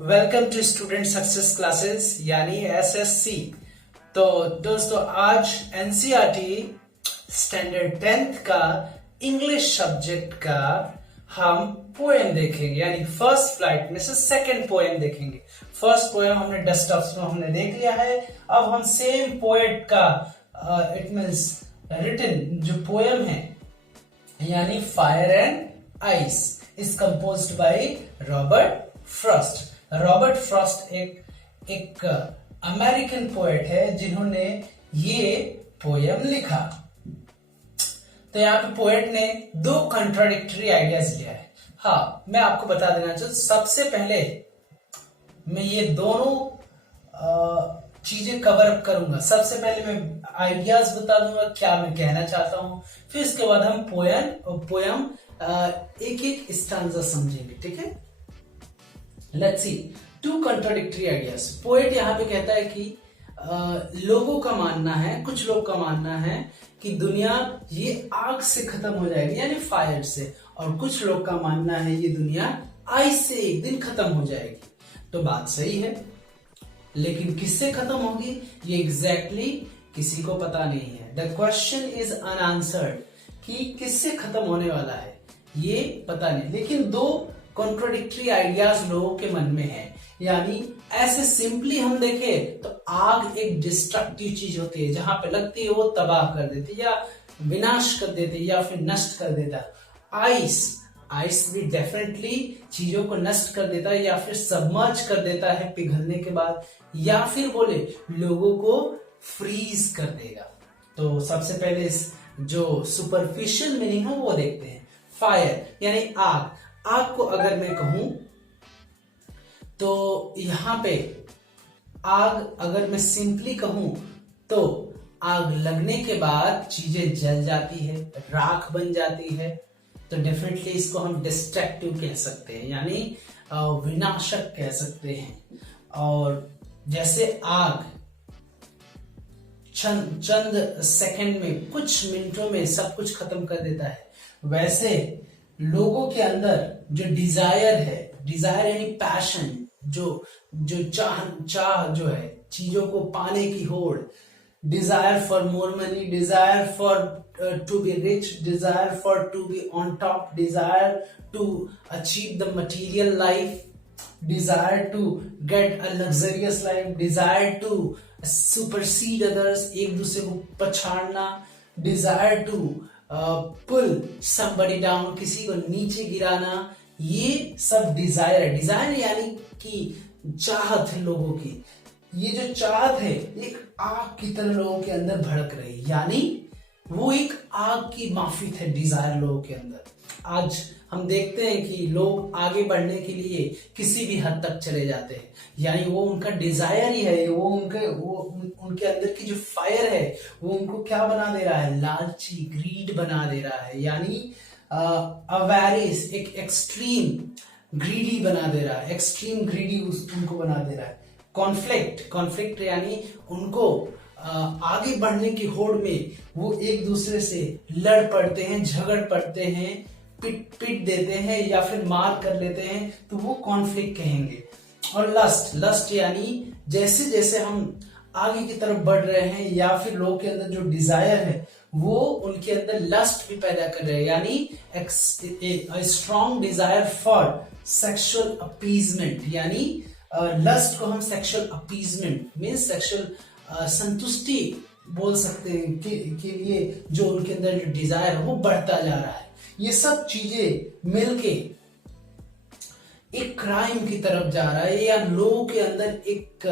Welcome to student success classes यानी SSC. तो दोस्तों आज एनसीईआरटी स्टैंडर्ड 10th का इंग्लिश सब्जेक्ट का हम पोएम देखेंगे, यानी फर्स्ट फ्लाइट में से सेकंड पोएम देखेंगे। फर्स्ट पोएम हमने डस्ट ऑफ स्नो हमने देख लिया है। अब हम सेम पोएट का इट मींस रिटन जो पोएम है यानी fire and ice is composed by Robert Frost. Robert Frost एक अमेरिकन पोएट है जिन्होंने ये पोएम लिखा। तो यहाँ पे पोएट ने दो कंट्राडिक्टरी आइडियाज लिया है। हाँ, मैं आपको बता देना चाहूँ, सबसे पहले मैं ये दोनों चीजें कवर अप करूंगा। सबसे पहले मैं आइडियाज बता दूंगा क्या मैं कहना चाहता हूं, फिर इसके बाद हम पोयम एक एक स्टांजा समझेंगे। ठीक है, let's see two contradictory ideas. Poet यहाँ पे कहता है कि लोगों का मानना है, कुछ लोग का मानना है कि दुनिया ये आग से खत्म हो जाएगी यानी फायर से, और कुछ लोग का मानना है ये दुनिया आइस से एक दिन खत्म हो जाएगी। तो बात सही है, लेकिन किससे खत्म होगी ये एग्जैक्टली किसी को पता नहीं है। द क्वेश्चन इज अनआंसर्ड कि किससे खत्म होने वाला है ये पता नहीं, लेकिन दो कॉन्ट्रोडिक्टरी आइडियाज लोगों के मन में है। यानी ऐसे सिंपली हम देखें तो आग एक डिस्ट्रक्टिव चीज होती है, जहां पे लगती है वो तबाह कर देती है या विनाश कर देती है या फिर नष्ट कर देता है। आइस भी डेफिनेटली चीजों को नष्ट कर देता है या फिर सबमर्ज कर देता है पिघलने के बाद, या फिर बोले लोगों को फ्रीज कर देगा। तो सबसे पहले इस जो सुपरफिशियल मीनिंग है वो देखते हैं। फायर यानी आग। आग को अगर मैं कहूं तो यहां पे आग अगर मैं सिंपली कहूं तो आग लगने के बाद चीजें जल जाती है, राख बन जाती है। तो डेफिनेटली इसको हम डिस्ट्रक्टिव कह सकते हैं यानी विनाशक कह सकते हैं। और जैसे आग चंद सेकंड में, कुछ मिनटों में सब कुछ खत्म कर देता है, वैसे लोगों के अंदर जो डिजायर यानी पैशन, जो चाह जो है चीजों को पाने की होड़, desire for more money, desire for to be rich, desire for to be on top, desire to achieve the material life, desire to get a luxurious life, desire to supersede others, एक दूसरे को पछाड़ना, desire to pull somebody down, किसी को नीचे गिराना, ये सब डिजायर है। डिजायर यानी कि चाहत है लोगों की। ये जो चाहत है एक आग की तरह लोगों के अंदर भड़क रही, यानी वो एक आग की माफिक है डिजायर लोगों के अंदर। आज हम देखते हैं कि लोग आगे बढ़ने के लिए किसी भी हद तक चले जाते हैं, यानी वो उनका डिजायर ही है, वो उनके अंदर की जो फायर है वो उनको क्या बना दे रहा है, लालची, ग्रीड बना दे रहा है, यानी अवेरिस, एक एक्सट्रीम ग्रीडी बना दे रहा है, एक्सट्रीम ग्रीडी उनको बना दे रहा है। कॉन्फ्लिक्ट यानी उनको आगे बढ़ने की होड़ में वो एक दूसरे से लड़ पड़ते हैं, झगड़ पड़ते हैं, पिट देते हैं या फिर मार कर लेते हैं, तो वो कॉन्फ्लिक्ट कहेंगे। और लस्ट यानी जैसे जैसे हम आगे की तरफ बढ़ रहे हैं या फिर लोगों के अंदर जो डिजायर है वो उनके अंदर लस्ट भी पैदा कर रहे हैं, यानी strong desire for sexual appeasement. यानी लस्ट को हम सेक्सुअल अपीजमेंट मींस सेक्सुअल संतुष्टि बोल सकते हैं के लिए जो उनके अंदर जो डिजायर है वो बढ़ता जा रहा है। ये सब चीजें मिलके एक क्राइम की तरफ जा रहा है या लोगों के अंदर एक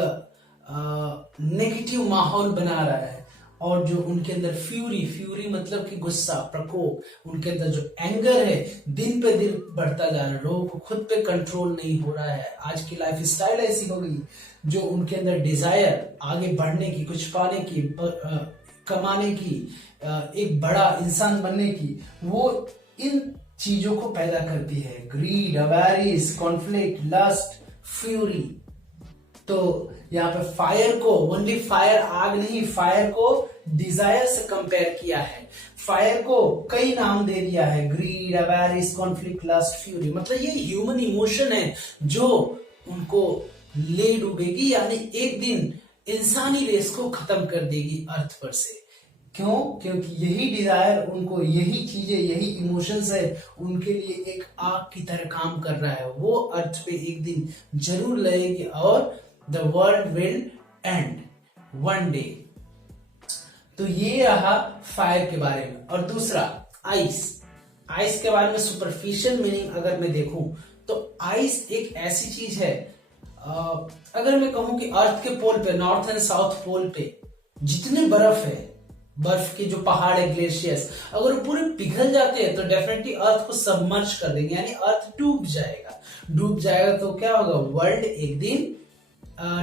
नेगेटिव माहौल बना रहा है। और जो उनके अंदर फ्यूरी मतलब कि गुस्सा, प्रकोप, उनके अंदर जो एंगर है दिन पे दिन बढ़ता जा रहा है। लोगों को खुद पे कंट्रोल नहीं हो रहा है। आज की लाइफ स्टाइल ऐसी हो गई जो उनके अंदर डिजायर आगे बढ़ने की, कुछ पाने की, कमाने की, एक बड़ा इंसान बनने की, वो इन चीजों को पैदा करती है। Greed, avarice, conflict, lust, fury. तो यहाँ पे फायर को ओनली फायर, आग नहीं, फायर को डिजायर से कंपेयर किया है। फायर को कई नाम दे दिया है, greed, avarice, conflict, lust, fury. मतलब ये ह्यूमन इमोशन है जो उनको ले डूबेगी, यानी एक दिन इंसानी रेस को खत्म कर देगी अर्थ पर से। क्यों? क्योंकि यही डिजायर उनको, यही चीजें, यही इमोशंस है उनके लिए एक आग की तरह काम कर रहा है। वो अर्थ पे एक दिन जरूर लगेगी और the world will and one day. तो ये रहा फायर के बारे में। और दूसरा आइस। आइस के बारे में सुपरफिशियल मीनिंग अगर मैं देखूं तो आइस एक ऐसी चीज है, अगर मैं कहूं कि अर्थ के पोल पे, नॉर्थ एंड साउथ पोल पे जितने बर्फ है, बर्फ के जो पहाड़ है, ग्लेशियर्स, अगर वो पूरे पिघल जाते हैं तो डेफिनेटली अर्थ को सबमर्ज कर देंगे, यानी अर्थ डूब जाएगा। डूब जाएगा तो क्या होगा? वर्ल्ड एक दिन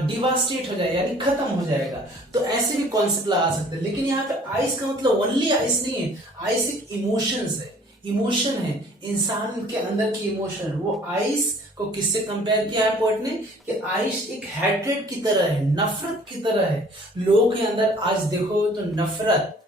डिवास्टेट हो जाएगा, यानी खत्म हो जाएगा। तो ऐसे भी कॉन्सेप्ट लगा सकते हैं। लेकिन यहाँ पे आइस का मतलब ओनली आइस नहीं है, आइस एक इमोशंस है, इमोशन है, इंसान के अंदर की इमोशन। वो आइस को किससे कंपेयर किया है पोएट ने? कि आइस एक हैट्रेड की तरह है, नफरत की तरह है। लोगों के अंदर आज देखो तो नफरत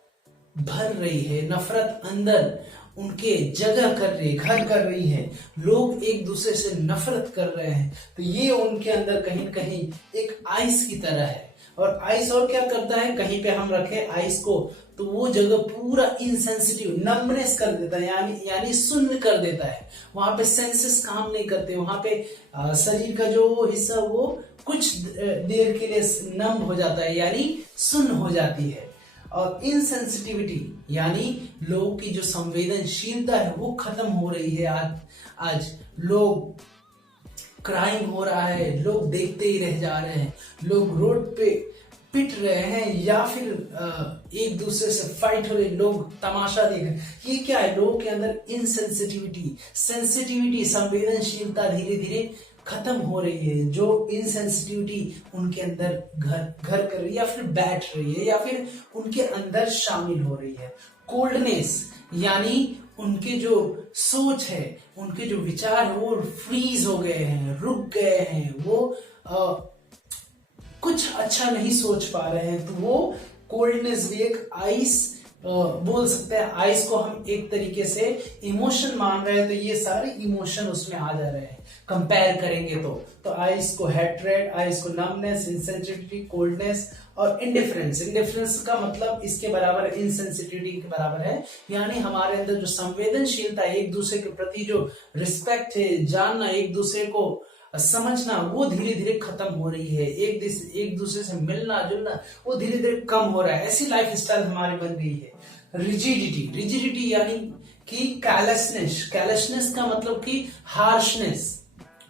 भर रही है, नफरत अंदर उनके जगह कर रही है, घर कर रही है। लोग एक दूसरे से नफरत कर रहे हैं। तो ये उनके अंदर कहीं न कहीं एक आइस की तरह है। और आइस और क्या करता है? कहीं पे हम रखें आइस को तो वो जगह पूरा इनसेंसिटिव, नम्बनेस कर देता है, यानी शून्य कर देता है। वहां पे सेंसेस काम नहीं करते, वहां पे शरीर का जो हिस्सा वो कुछ देर के लिए नम हो जाता है, यानी शून्य हो जाती है। और इनसेंसिटिविटी यानी लोगों की जो संवेदनशीलता है वो खत्म हो रही है। आज लोग, क्राइम हो रहा है, लोग देखते ही रह जा रहे हैं, लोग रोड पे पिट रहे हैं या फिर एक दूसरे से फाइट हो रही, लोग तमाशा देख रहे हैं। ये क्या है? लोगों के अंदर इनसेंसिटिविटी, सेंसिटिविटी, संवेदनशीलता धीरे धीरे खत्म हो रही है। जो इनसेंसिटिविटी उनके अंदर घर कर रही है या फिर बैठ रही है या फिर उनके अंदर शामिल हो रही है। कोल्डनेस यानी उनके जो सोच है, उनके जो विचार है वो फ्रीज हो गए हैं, रुक गए हैं, वो कुछ अच्छा नहीं सोच पा रहे हैं। तो वो कोल्डनेस भी एक आइस बोल सकते हैं। आइस को हम एक तरीके से इमोशन मान रहे हैं, तो ये सारे इमोशन उसमें आ जा रहे हैं कंपेयर करेंगे तो आइस को हेट्रेड, आइस को नमनेस, इनसेंसिटिविटी, कोल्डनेस और इंडिफरेंस। इंडिफरेंस का मतलब इसके बराबर इनसेंसिटिविटी के बराबर है, यानी हमारे अंदर जो संवेदनशीलता, एक दूसरे के प्रति जो रिस्पेक्ट है, जानना, एक दूसरे को समझना, वो धीरे धीरे खत्म हो रही है। एक दूसरे से मिलना जुलना वो धीरे धीरे कम हो रहा है। ऐसी लाइफ स्टाइल हमारी बन गई है। रिजिडिटी यानी कि कैलसनेस का मतलब कि हार्शनेस,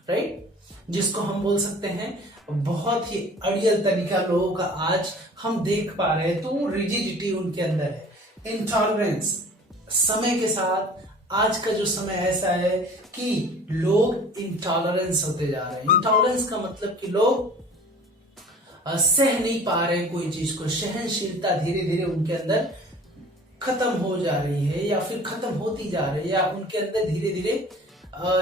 राइट, जिसको हम बोल सकते हैं बहुत ही अड़ियल तरीका लोगों का आज हम देख पा रहे हैं। तो वो रिजिडिटी उनके अंदर है। इंटॉलरेंस, समय के साथ आज का जो समय ऐसा है कि लोग इंटॉलरेंस होते जा रहे हैं। इंटॉलरेंस का मतलब कि लोग सह नहीं पा रहे हैं कोई चीज को। सहनशीलता धीरे धीरे उनके अंदर खत्म हो जा रही है या फिर खत्म होती जा रही है, या उनके अंदर धीरे धीरे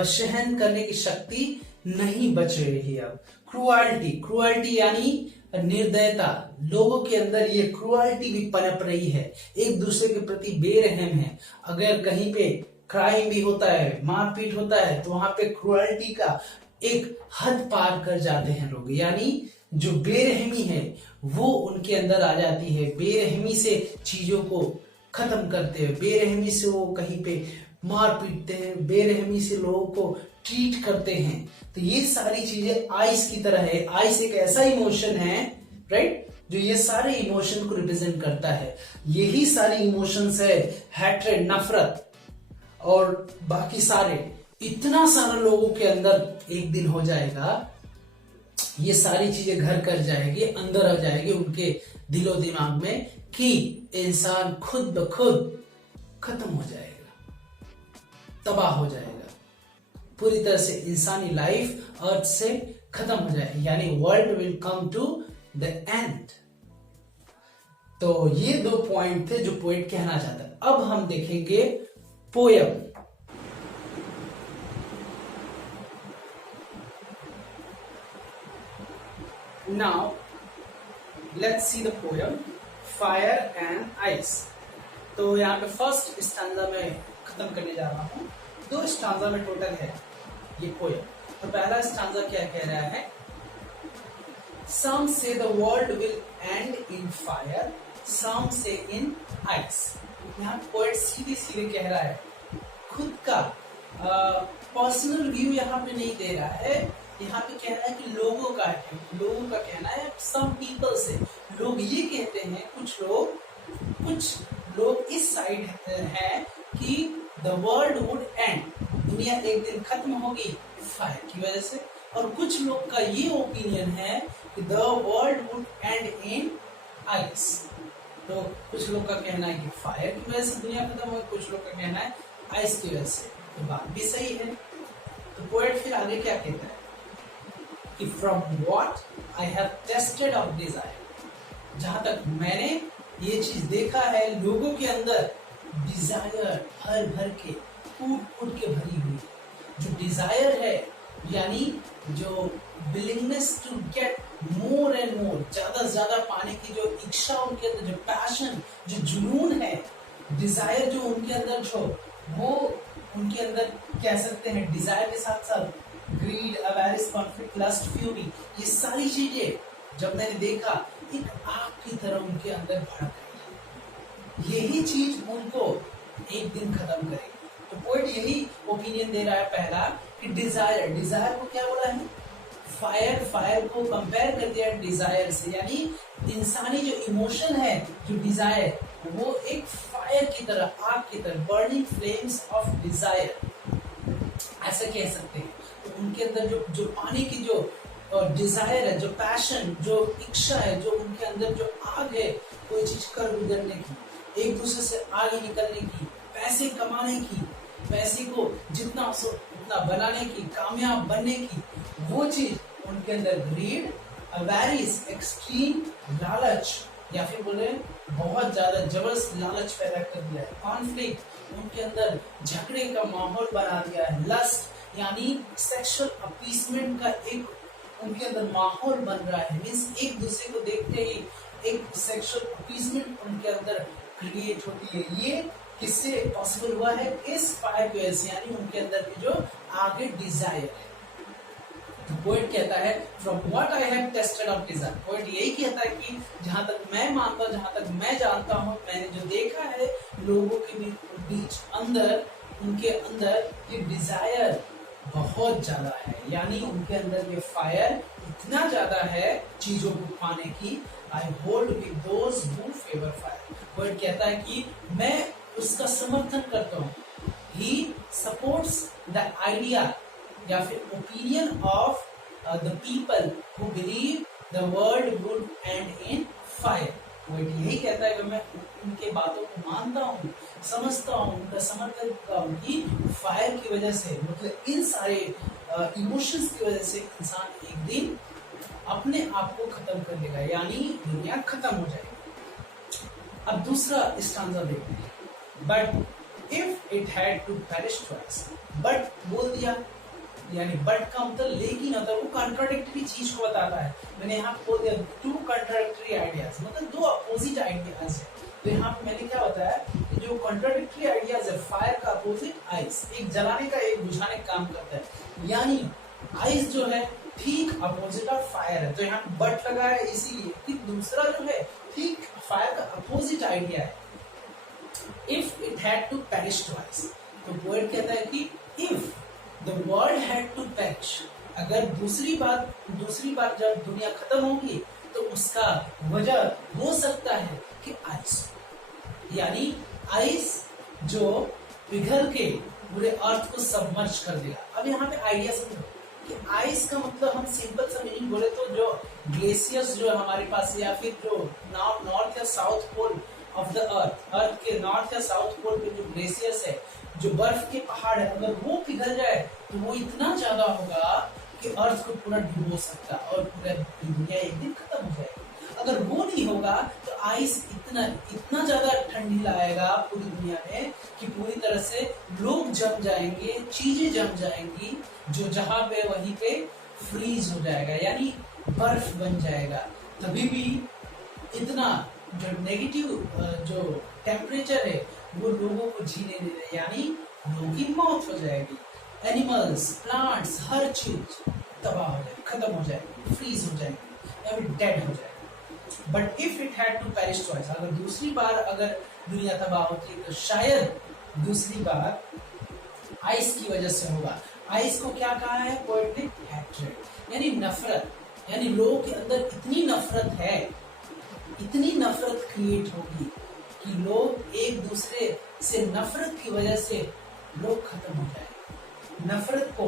सहन करने की शक्ति नहीं बच रही है। अब क्रुएल्टी यानी निर्दयता, लोगों के अंदर ये क्रुएल्टी भी पनप रही है, एक दूसरे के प्रति बेरहम है। अगर कहीं पे क्राइम भी होता है, मारपीट होता है, तो वहां पे क्रुएल्टी का एक हद पार कर जाते हैं लोग, यानी जो बेरहमी है वो उनके अंदर आ जाती है। बेरहमी से चीजों को खत्म करते हैं, बेरहमी से वो कहीं पे मार पीटते हैं, बेरहमी से लोगों को ट्रीट करते हैं। तो ये सारी चीजें आइस की तरह है। आइस एक ऐसा इमोशन है, राइट, जो ये सारे इमोशन को रिप्रेजेंट करता है। यही सारे इमोशंस है, हैट्रेड, नफरत और बाकी सारे, इतना सारा लोगों के अंदर एक दिन हो जाएगा, ये सारी चीजें घर कर जाएगी, अंदर आ जाएगी उनके दिलो दिमाग में, कि इंसान खुद ब खुद खत्म हो जाएगा, तबाह हो जाएगा, पूरी तरह से इंसानी लाइफ अर्थ से खत्म हो जाएगी, यानी world will come to the end. तो ये दो पॉइंट थे जो पोएट कहना चाहता है। अब हम देखेंगे poem. Now let's see the poem Fire and Ice। तो यहाँ पे फर्स्ट स्टैंजा में खत्म करने जा रहा हूँ। 2 स्टैंजा में टोटल है ये पोयम। तो पहला स्टांजा क्या कह रहा है? Some say the world will end in fire, some say in ice. यहाँ पोएट सीधे सीधे कह रहा है, खुद का पर्सनल व्यू यहाँ पे नहीं दे रहा है, यहाँ पे कह रहा है कि लोगों का कहना है। सम पीपल से, लोग ये कहते हैं, कुछ लोग इस साइड हैं कि द वर्ल्ड वुड एंड, दुनिया एक दिन खत्म होगी फायर की वजह से, और कुछ लोग का ये ओपिनियन है कि the world would and in ice. तो कुछ लोग का कहना है कि फायर की वजह से दुनिया खत्म होगी, कुछ लोग का कहना है आइस की वजह से। तो बात भी सही है। तो पोएट फिर आगे क्या कहता है कि from what I have tested of desire, जहां तक मैंने ये चीज देखा है, लोगों के अंदर डिजायर भर भर के, फूट के भरी हुई है। जो डिजायर है यानी जो willingness to get more and more, ज्यादा से ज्यादा पाने की जो इच्छा उनके अंदर, जो पैशन, जो जुनून है, डिजायर जो उनके अंदर, जो वो उनके अंदर कह सकते हैं, डिजायर के साथ साथ greed, avarice, conflict, lust, fury, ये सारी चीजें जब मैंने देखा, एक आग की तरह उनके अंदर भड़क गई। यही चीज उनको एक दिन खत्म करेगी। तो पोएट यही ओपिनियन दे रहा है पहला कि डिजायर को क्या बोला है? फायर को कंपेयर कर दिया डिजायर से, यानी इंसानी जो इमोशन है, जो डिजायर, वो एक फायर की तरह, आग की तरह, बर्निंग फ्लेम्स ऑफ डिजायर, ऐसा कह सकते हैं। तो उनके अंदर जो पाने की जो डिजायर है, जो पैशन, जो इच्छा है, जो उनके अंदर जो आग है, कोई चीज कर गुजरने की, एक दूसरे से आगे निकलने की, पैसे कमाने की, पैसे को जितना हो उतना बनाने की, कामयाब बनने की, वो चीज उनके अंदर ग्रीड, अवेरिस, एक्सट्रीम लालच, या फिर बोले बहुत ज्यादा जबरदस्त लालच पैदा कर दिया है। कॉन्फ्लिक्ट, उनके अंदर झगड़े का माहौल बना दिया है। लस्ट यानी सेक्सुअल अपीसमेंट का एक उनके अंदर माहौल बन रहा है, मीन्स एक दूसरे को देखते ही एक सेक्सुअल अपीसमेंट उनके अंदर क्रिएट होती है। ये किससे पॉसिबल हुआ है? इस फायर की वजह से, यानी उनके अंदर की जो आगे डिजायर है। पोएट कहता है from what I have tested of desire, poet यही कहता है कि जहां तक मैं मानता हूं, जहां तक मैं जानता हूं, मैंने जो देखा है लोगों के बीच अंदर, उनके अंदर ये डिजायर बहुत ज्यादा है, यानी उनके अंदर ये फायर इतना ज्यादा है चीजों को पाने की। I hold with those who favour fire, poet कहता है कि मैं उसका समर्थन करता हूँ। ही सपोर्ट्स द आइडिया या फिर opinion of the people who believe the world would and in fire. वो यही कहता है कि मैं उनके बातों को मानता हूँ, समझता हूँ, उनका समर्थन करता हूँ कि फायर की वजह से, मतलब इन सारे इमोशंस की वजह से इंसान एक दिन अपने आप को खत्म कर देगा, यानी दुनिया खत्म हो जाएगी। अब दूसरा स्टांजा देखते हैं। But if it had to perish twice, but बोल दिया, यानी बट का मतलब लेकिन होता है, वो कॉन्ट्राडिक्टरी चीज को बताता है। मैंने यहाँ बोल दिया टू कॉन्ट्राडिक्टरी आइडियाज, मतलब दो अपोजिट आइडियाज है। तो यहाँ पे मैंने क्या बताया कि जो कॉन्ट्राडिक्टरी आइडियाज है, फायर का अपोजिट आइस, एक जलाने का एक बुझाने का काम करता है, यानी आइस जो है ठीक अपोजिट ऑफ फायर है। तो यहाँ बट लगा है इसीलिए कि दूसरा जो है ठीक फायर का अपोजिट आइडिया है। If it had to perish twice, तो पोएट कहता है कि if the world had to perish, अगर दूसरी बार जब दुनिया खत्म होगी तो उसका वजह हो सकता है कि आइस, यानी आइस जो पिघल के पूरे अर्थ को सबमर्ज कर देगा। अब यहाँ पे आइडिया समझो कि आइस का मतलब हम सिंपल सा मीनिंग बोले तो जो ग्लेशियर्स जो हमारे पास, या फिर जो नॉर्थ या south pole of the earth के नॉर्थ या साउथ पोल पे जो ग्लेशियर्स है, जो बर्फ के पहाड़ है, अगर वो पिघल जाए तो वो इतना ज्यादा होगा कि अर्थ को पूरा डुबो सकता और पूरा दुनिया एक दिन खत्म हो जाएगी। अगर वो नहीं होगा तो आइस इतना ज्यादा ठंडी लाएगा पूरी दुनिया में कि पूरी तरह से लोग जम जाएंगे, चीजें जम जाएंगी, जो जहां पे वहीं पे फ्रीज हो जाएगा, यानी बर्फ बन जाएगा। तभी भी इतना जो नेगेटिव जो टेम्परेचर है वो लोगों को जीने नहीं दे, यानी लोगों की मौत हो जाएगी। एनिमल्स, प्लांट्स, हर चीज तबाह हो जाएगी, खत्म हो जाएगी, फ्रीज हो जाएगी या फिर डेड हो जाएगी। But if it had to perish twice, अगर दूसरी बार अगर दुनिया तबाह होती है तो शायद दूसरी बार आइस की वजह से होगा। आइस को क्या कहा है पोएट ने? हैट्रेड, यानी नफरत। यानी लोगों के अंदर इतनी नफरत है, इतनी नफरत क्रिएट होगी कि लोग एक दूसरे से नफरत की वजह से लोग खत्म हो जाएंगे। नफरत को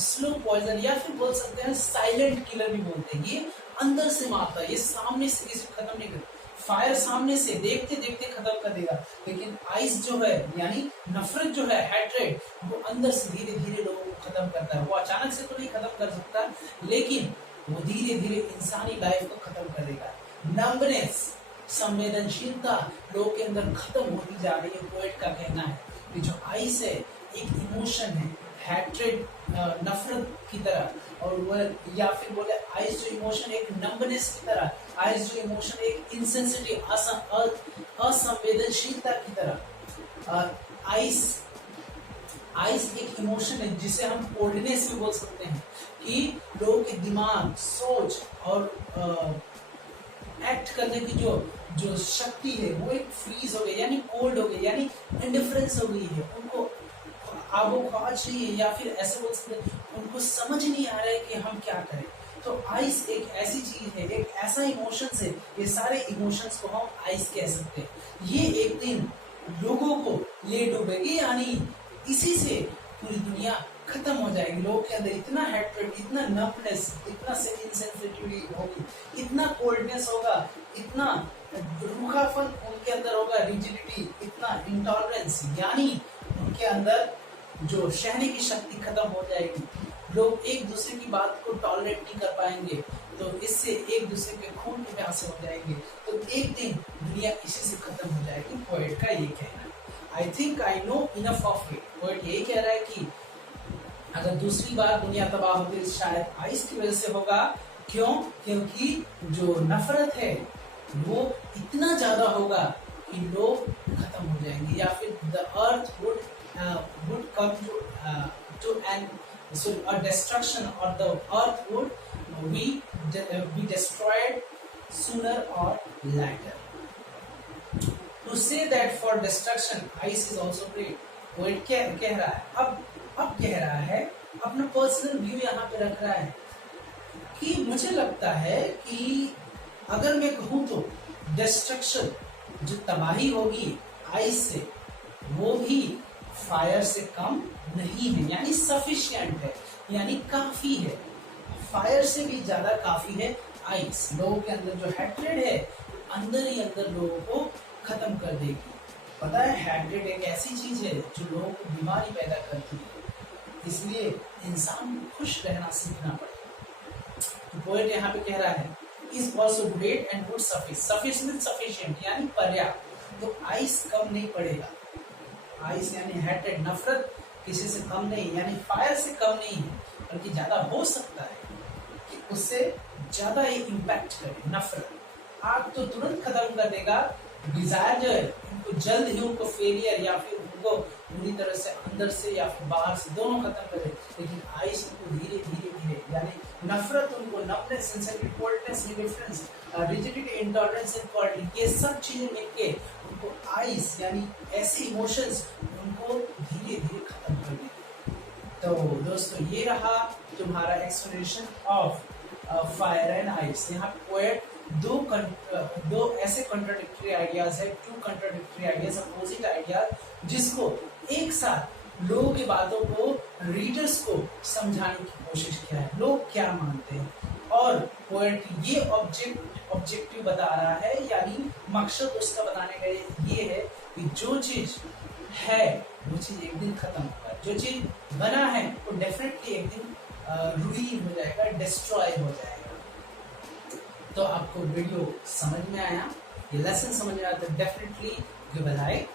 स्लो पॉइजन या फिर बोल सकते हैं साइलेंट किलर भी बोलते हैं। ये अंदर से मारता है, ये सामने से किसी को खत्म नहीं करता। फायर सामने से देखते देखते खत्म कर देगा, लेकिन आइस जो है यानी नफरत जो है, हैट्रेड, वो अंदर से धीरे धीरे लोगों को खत्म करता है। वो अचानक से तो नहीं खत्म कर सकता, लेकिन वो धीरे धीरे इंसानी लाइफ को खत्म कर देगा। नंबनेस, संवेदनशीलता लोगों के अंदर खत्म होती जा रही है। पोएट का कहना है कि जो आइस है एक इमोशन है, हैट्रेड नफरत की तरह, और वह या फिर बोले आइस जो इमोशन एक नंबनेस की तरह, आइस जो इमोशन एक इंसेंसिटिव असंवेदनशीलता की तरह। आइस एक इमोशन है जिसे हम कोल्डनेस भी बोल सकते हैं, कि लोगों के दिमाग, सोच और एक्ट करने की जो शक्ति है वो एक फ्रीज हो गई, यानी कोल्ड हो गई, यानी इंडिफरेंस हो गई है। उनको आगो ख्वाज नहीं है, या फिर ऐसे बोल सकते हैं उनको समझ नहीं आ रहा है कि हम क्या करें। तो आइस एक ऐसी चीज है, एक ऐसा इमोशंस है, ये सारे इमोशंस को हम आइस कह सकते हैं। ये एक दिन लोगों को ले डूबेगी, यानी इसी से पूरी दुनिया खत्म हो जाएगी। लोगों के अंदर इतना हैट्रेड, इतना नम्बनेस, इतना इनसेंसिटिविटी होगी, इतना कोल्डनेस होगा, इतना रूखापन उनके अंदर होगा, रिजिडिटी, इतना इंटॉलरेंस, यानी उनके अंदर जो सहने की शक्ति खत्म हो जाएगी। लोग एक दूसरे की बात को टॉलरेट नहीं कर पाएंगे, तो इससे एक दूसरे के खून के प्यासे हो जाएंगे। तो एक दिन दुनिया इसी से खत्म हो जाएगी। पोएट का ये कहना है। I think I know enough of it. Poet ये कह रहा है कि अगर दूसरी बार दुनिया तबाह होगी शायद आइस की वजह से होगा। क्यों? क्योंकि जो नफरत है वो इतना ज्यादा होगा कि लोग खत्म हो जाएंगे, या फिर the earth would come to an a destruction, or the earth would be destroyed sooner or later. To say that for destruction ice is also great. Poet कह रहा है, अब कह रहा है, अपना पर्सनल व्यू यहाँ पे रख रहा है कि मुझे लगता है कि अगर मैं कहूँ तो डिस्ट्रक्शन, जो तबाही होगी आइस से, वो भी फायर से कम नहीं है, यानी सफिशिएंट है, यानी काफी है। फायर से भी ज्यादा काफी है आइस। लोगों के अंदर जो हैट्रेड है अंदर ही अंदर लोगों को खत्म कर देगी। पता है हैट्रेड एक ऐसी चीज है जो लोगों को बीमारी पैदा करती है, इसलिए इंसान को खुश रहना सीखना पड़ेगा। तो पोएट यहाँ पे कह रहा है is also great and good sufficient, यानी पर्याप्त। तो आइस कम नहीं पड़ेगा। आइस यानी हैट्रेड, नफरत किसी से कम नहीं, यानी फायर से कम नहीं है, बल्कि ज्यादा हो सकता है कि उससे ज्यादा ही इम्पैक्ट करे। नफरत आग तो तुरंत खत्म कर देगा, डिजायर जो है उनको जल्द ही उनको फेलियर या फिर उनको पूरी तरह से अंदर से या फिर बाहर से दोनों खत्म करे। लेकिन आइस उनको धीरे धीरे धीरे, यानी नफरत उनको नफनेस, insensitive, coldness, indifference, rigidity, intolerance and quality, ये सब चीजें मिलके उनको आइस यानी ऐसे इमोशंस उनको धीरे धीरे खत्म कर देंगे। तो दोस्तों ये रहा तुम्हारा explanation of fire and ice. यहाँ पोएट दो ऐसे कॉन्ट्राडिक्टरी आइडियाज है, two contradictory ideas, opposite ideas, जिसको एक साथ लोगों की बातों को रीडर्स को समझाने की कोशिश किया है, लोग क्या मानते हैं। और पोएट ये ऑब्जेक्टिव बता रहा है, यानी मकसद उसका बताने का ये है कि जो चीज है वो चीज एक दिन खत्म होगा, जो चीज बना है वो डेफिनेटली एक दिन रुइन हो जाएगा, डिस्ट्रॉय हो जाएगा। तो आपको वीडियो समझ में आया, ये लेसन समझ में आया तो definitely give a like.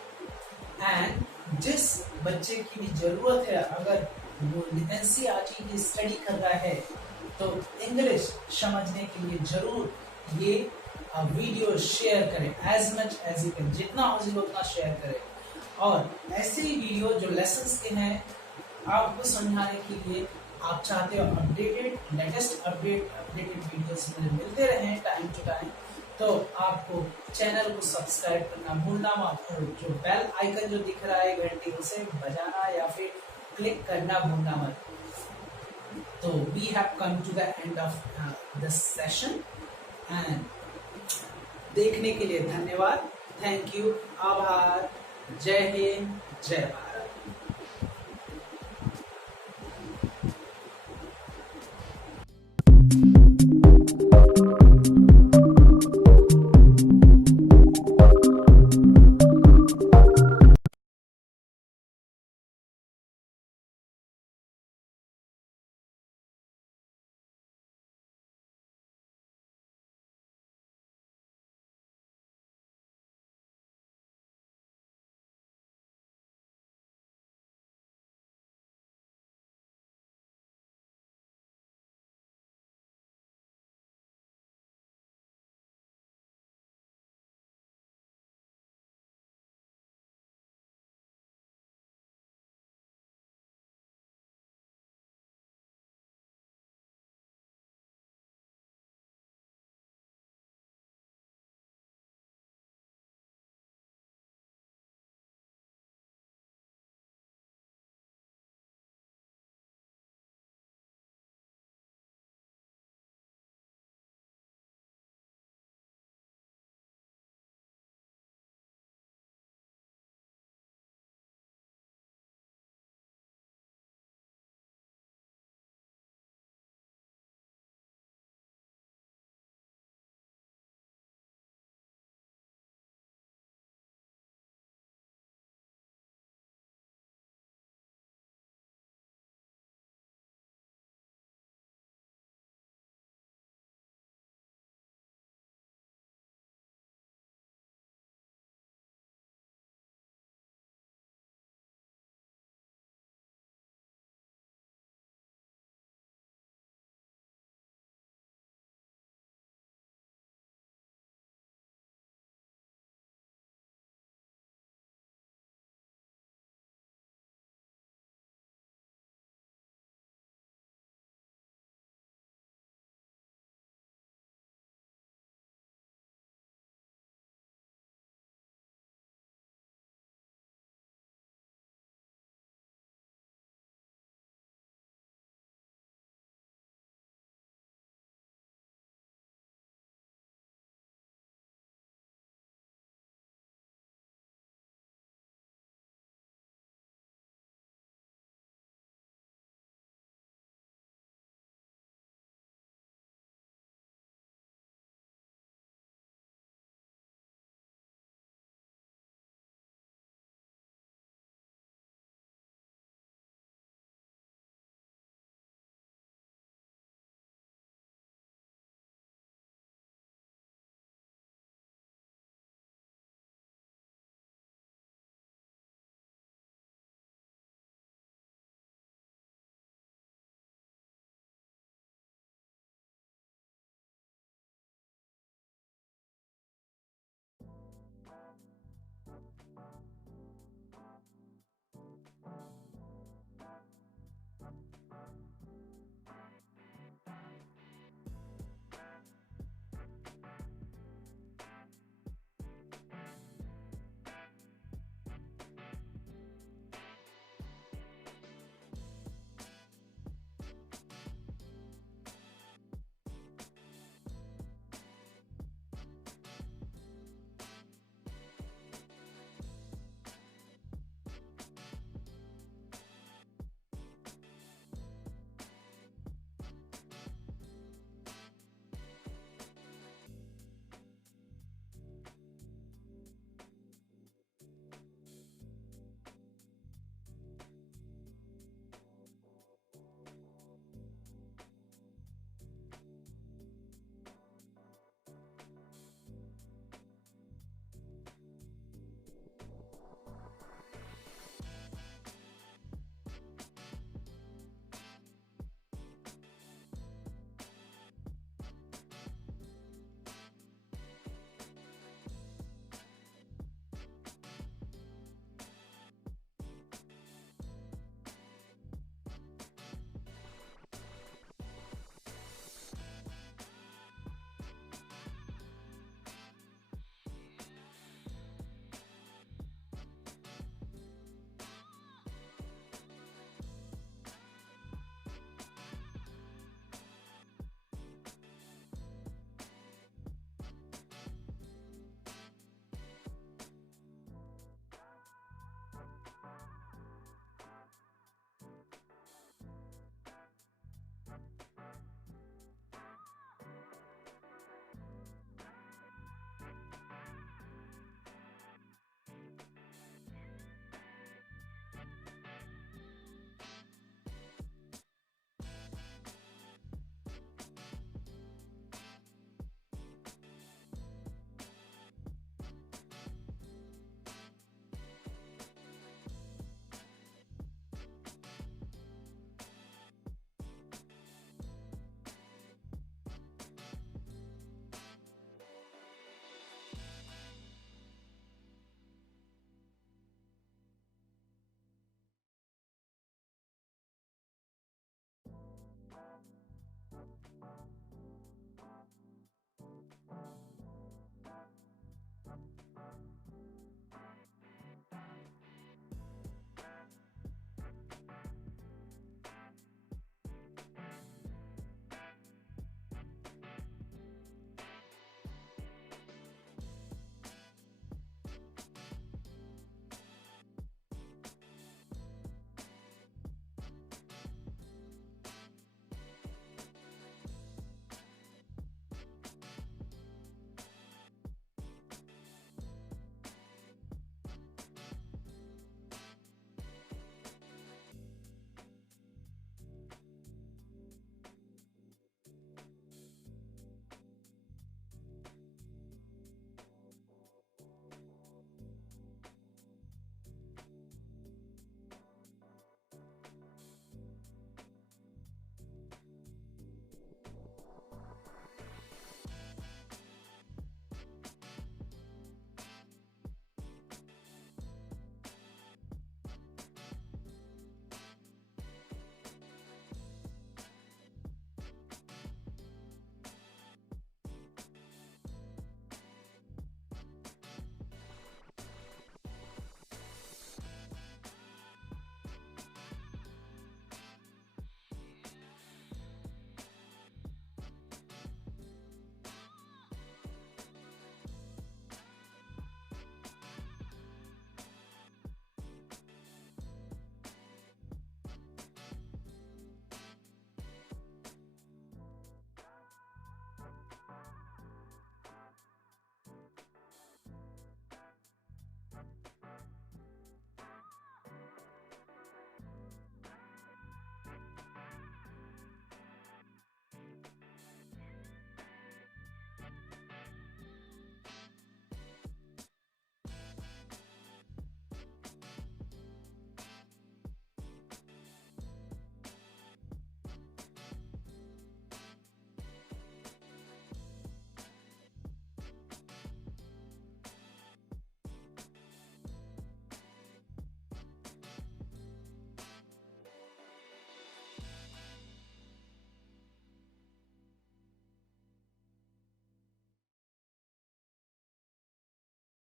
And जिस बच्चे की भी जरूरत है, अगर वो एनसीईआरटी की स्टडी कर रहा है तो इंग्लिश समझने के लिए जरूर ये वीडियो शेयर करें, as much as you can, जितना हो सके उतना शेयर करें। और ऐसे ही वीडियो जो लेसन्स के हैं आपको समझाने के लिए आप चाहते हो लेटेस्ट अपडेटेड वीडियोस मुझे मिलते रहे टाइम टू टाइम, तो आपको चैनल को सब्सक्राइब करना भूलना मत, और जो बेल आइकन जो दिख रहा है घंटी, उसे बजाना या फिर क्लिक करना भूलना मत। तो we have come to the end of this session, and देखने के लिए धन्यवाद, थैंक यू, आभार, जय हिंद, जय भारत।